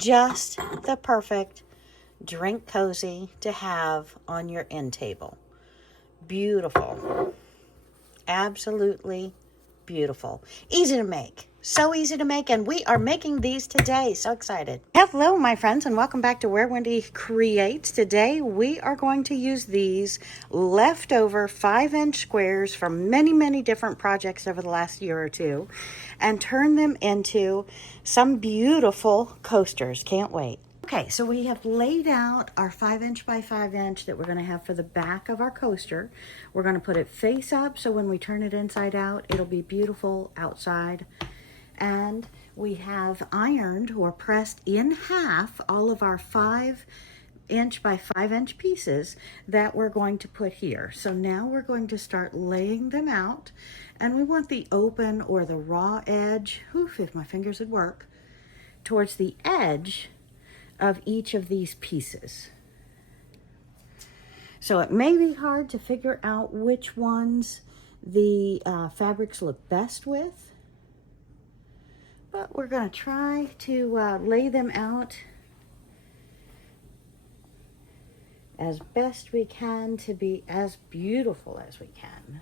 Just the perfect drink cozy to have on your end table. Beautiful. Absolutely beautiful. Easy to make. So easy to make, and we are making these today. So excited. Hello, my friends, and welcome back to Where Wendy Creates. Today, we are going to use these leftover 5-inch squares from many, many different projects over the last year or two and turn them into some beautiful coasters. Can't wait. Okay, so we have laid out our 5-inch by 5-inch that we're going to have for the back of our coaster. We're going to put it face up, so when we turn it inside out, it'll be beautiful outside. And we have ironed or pressed in half all of our 5-inch by 5-inch pieces that we're going to put here. So now we're going to start laying them out, and we want the open or the raw edge, if my fingers would work, towards the edge of each of these pieces. So it may be hard to figure out which ones the fabrics look best with, but we're going to try to lay them out as best we can to be as beautiful as we can.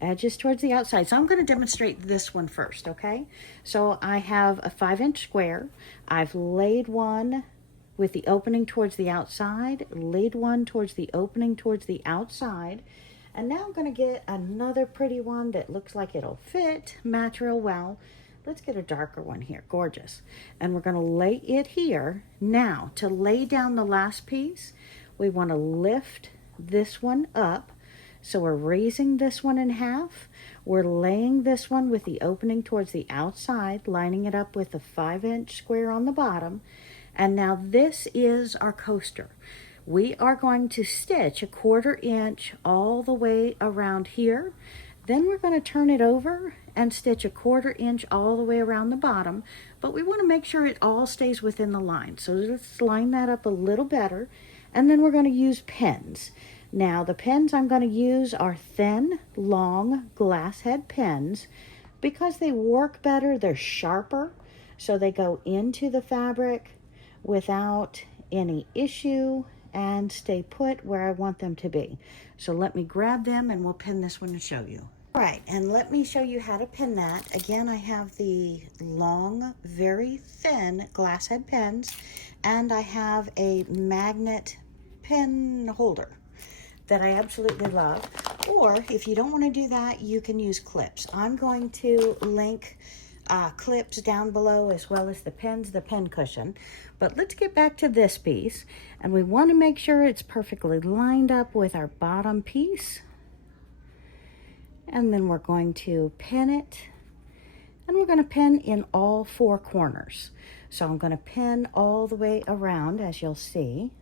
Edges towards the outside. So I'm going to demonstrate this one first, okay? So I have a 5-inch square. I've laid one with the opening towards the outside, laid one towards the opening towards the outside, and now I'm going to get another pretty one that looks like it'll fit, match real well. Let's get a darker one here, gorgeous. And we're going to lay it here. Now, to lay down the last piece, we want to lift this one up. So we're raising this one in half. We're laying this one with the opening towards the outside, lining it up with the 5-inch square on the bottom. And now this is our coaster. We are going to stitch a 1/4 inch all the way around here. Then we're going to turn it over and stitch a 1/4 inch all the way around the bottom. But we want to make sure it all stays within the line. So let's line that up a little better. And then we're going to use pens. Now, the pens I'm going to use are thin, long glass head pens because they work better. They're sharper, so they go into the fabric without any issue and stay put where I want them to be. So let me grab them and we'll pin this one to show you. All right, and let me show you how to pin that. Again, I have the long, very thin glass head pens, and I have a magnet pin holder that I absolutely love. Or if you don't want to do that, you can use clips. I'm going to link clips down below as well as the pins, the pin cushion. But let's get back to this piece, and we want to make sure it's perfectly lined up with our bottom piece. And then we're going to pin it, and we're going to pin in all 4 corners. So I'm going to pin all the way around, as you'll see.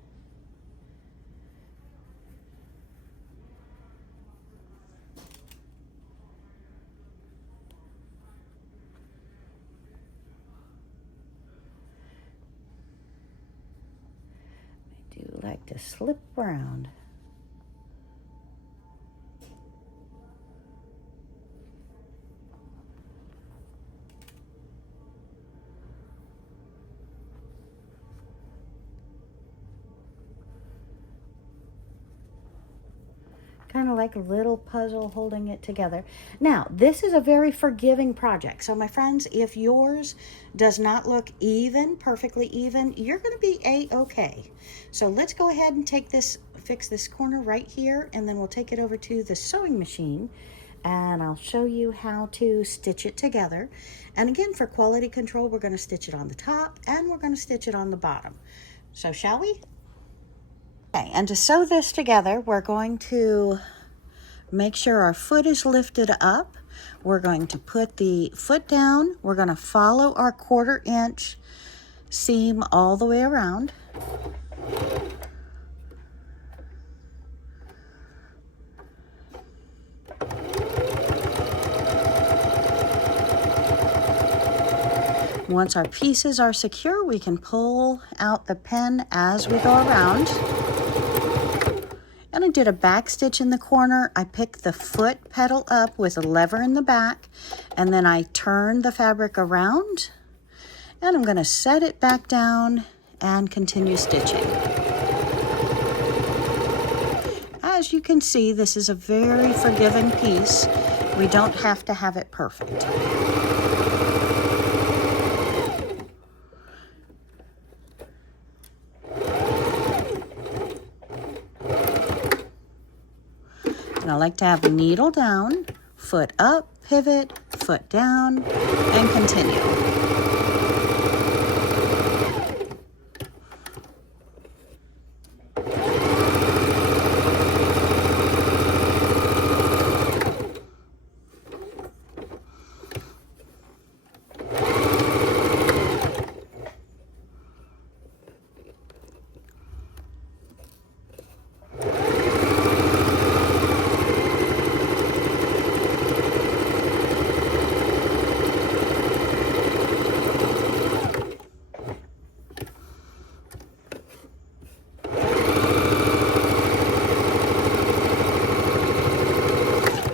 Like to slip around. Kind of like a little puzzle holding it together. Now, this is a very forgiving project. So my friends, if yours does not look even, perfectly even, you're going to be a-okay. So let's go ahead and take this, fix this corner right here, and then we'll take it over to the sewing machine, and I'll show you how to stitch it together. And again, for quality control, we're going to stitch it on the top, and we're going to stitch it on the bottom. So shall we? Okay, and to sew this together, we're going to make sure our foot is lifted up. We're going to put the foot down. We're going to follow our 1/4 inch seam all the way around. Once our pieces are secure, we can pull out the pen as we go around. Then I did a back stitch in the corner. I picked the foot pedal up with a lever in the back, and then I turned the fabric around, and I'm going to set it back down and continue stitching. As you can see, this is a very forgiving piece. We don't have to have it perfect. And I like to have needle down, foot up, pivot, foot down, and continue.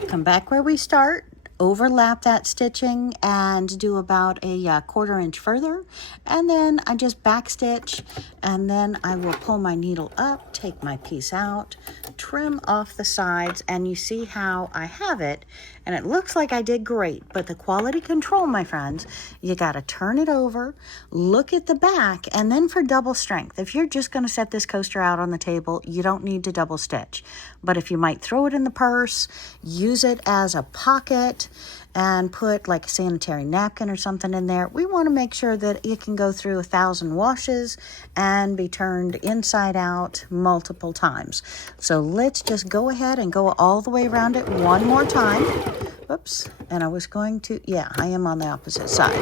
Come back where we start, overlap that stitching and do about a 1/4 inch further, and then I just back stitch, and then I will pull my needle up, take my piece out, trim off the sides, and you see how I have it, and it looks like I did great. But the quality control, my friends, you got to turn it over, look at the back, and then for double strength, if you're just going to set this coaster out on the table, you don't need to double stitch. But if you might throw it in the purse, use it as a pocket, and put like a sanitary napkin or something in there, we want to make sure that it can go through 1,000 washes and be turned inside out multiple times. So let's just go ahead and go all the way around it one more time. Whoops, and I was going to, yeah, I am on the opposite side.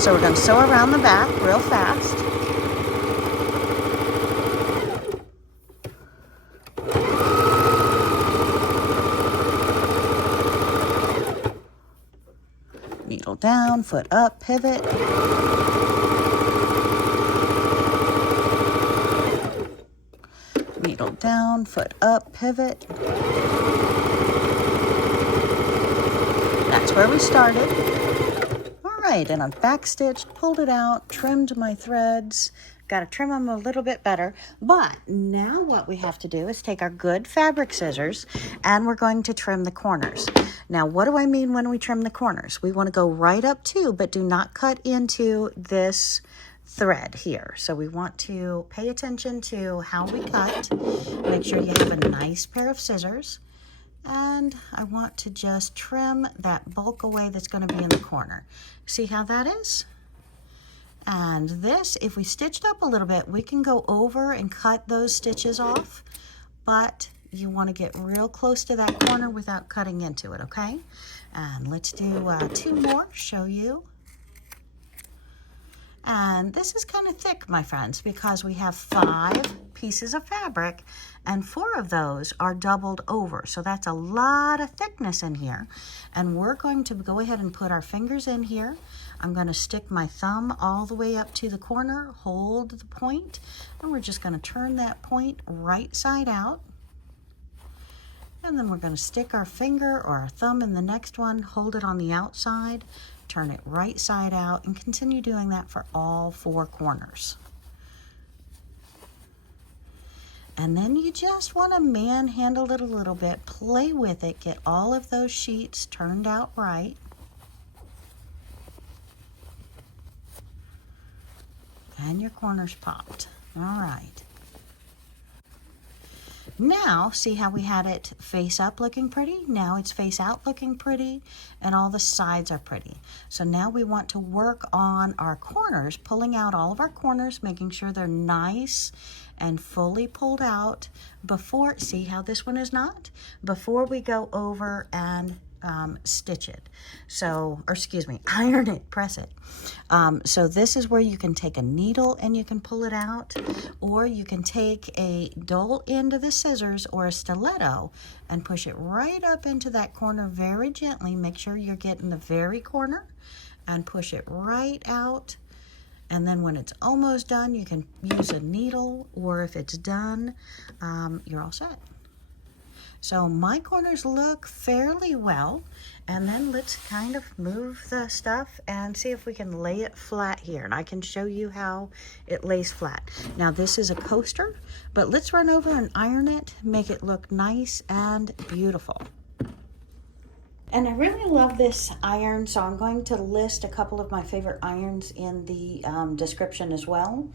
So we're going to sew around the back real fast. Needle down, foot up, pivot. Needle down, foot up, pivot. That's where we started. All right, and I've back stitched, pulled it out, trimmed my threads. Got to trim them a little bit better. But now what we have to do is take our good fabric scissors and we're going to trim the corners. Now, what do I mean when we trim the corners? We want to go right up to, but do not cut into this thread here. So we want to pay attention to how we cut. Make sure you have a nice pair of scissors. And I want to just trim that bulk away that's going to be in the corner. See how that is? And this, if we stitched up a little bit, we can go over and cut those stitches off, but you want to get real close to that corner without cutting into it, okay? And let's do 2 more, show you. And this is kind of thick, my friends, because we have 5 pieces of fabric and 4 of those are doubled over. So that's a lot of thickness in here. And we're going to go ahead and put our fingers in here. I'm going to stick my thumb all the way up to the corner, hold the point, and we're just going to turn that point right side out. And then we're going to stick our finger or our thumb in the next one, hold it on the outside, turn it right side out, and continue doing that for all 4 corners. And then you just want to manhandle it a little bit, play with it, get all of those sheets turned out right. And your corners popped. All right. Now, see how we had it face up looking pretty? Now it's face out looking pretty, and all the sides are pretty. So now we want to work on our corners, pulling out all of our corners, making sure they're nice and fully pulled out before, see how this one is not? Before we go over and stitch it. So, or excuse me, iron it, press it. So this is where you can take a needle and you can pull it out, or you can take a dull end of the scissors or a stiletto and push it right up into that corner very gently. Make sure you're getting the very corner and push it right out. And then when it's almost done, you can use a needle, or if it's done, you're all set. So my corners look fairly well. And then let's kind of move the stuff and see if we can lay it flat here. And I can show you how it lays flat. Now this is a coaster, but let's run over and iron it, make it look nice and beautiful. And I really love this iron, so I'm going to list a couple of my favorite irons in the description as well.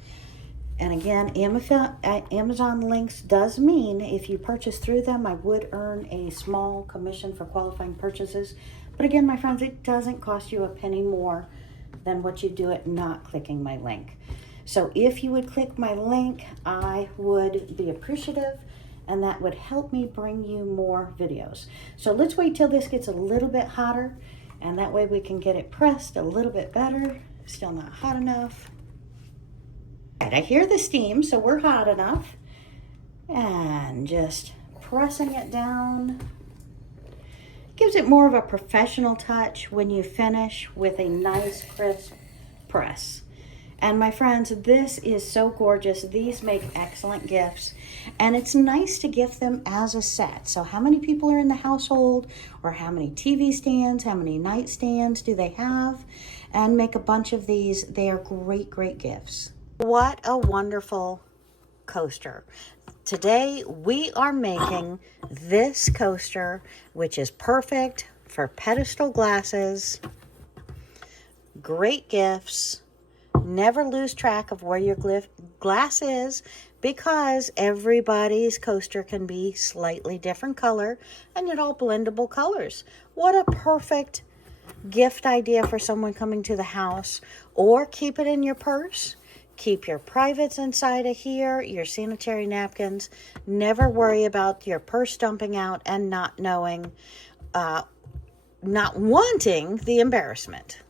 And again, Amazon links does mean if you purchase through them, I would earn a small commission for qualifying purchases. But again, my friends, it doesn't cost you a penny more than what you do it not clicking my link. So if you would click my link, I would be appreciative, and that would help me bring you more videos. So let's wait till this gets a little bit hotter, and that way we can get it pressed a little bit better. Still not hot enough. I hear the steam, so we're hot enough. And just pressing it down. Gives it more of a professional touch when you finish with a nice crisp press. And my friends, this is so gorgeous. These make excellent gifts. And it's nice to gift them as a set. So how many people are in the household? Or how many TV stands, how many nightstands do they have? And make a bunch of these. They are great, great gifts. What a wonderful coaster. Today we are making this coaster, which is perfect for pedestal glasses, great gifts. Never lose track of where your glass is, because everybody's coaster can be slightly different color and yet all blendable colors. What a perfect gift idea for someone coming to the house. Or keep it in your purse. Keep your privates inside of here, your sanitary napkins. Never worry about your purse dumping out and not knowing, not wanting the embarrassment.